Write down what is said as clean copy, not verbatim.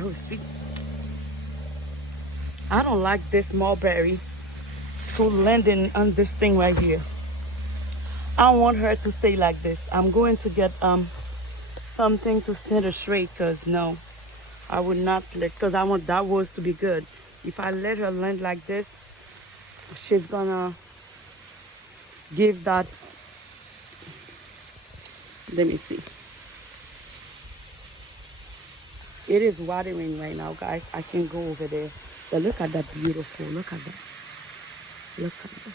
Oh, see, I don't like this mulberry to landing on this thing right here. I want her to stay like this. I'm going to get something to stand her straight, because no, I would not let, because I want that rose to be good. If I let her land like this, she's gonna give that. Let me see. It is watering right now, guys. I can go over there. But look at that beautiful. Look at that. Look at that.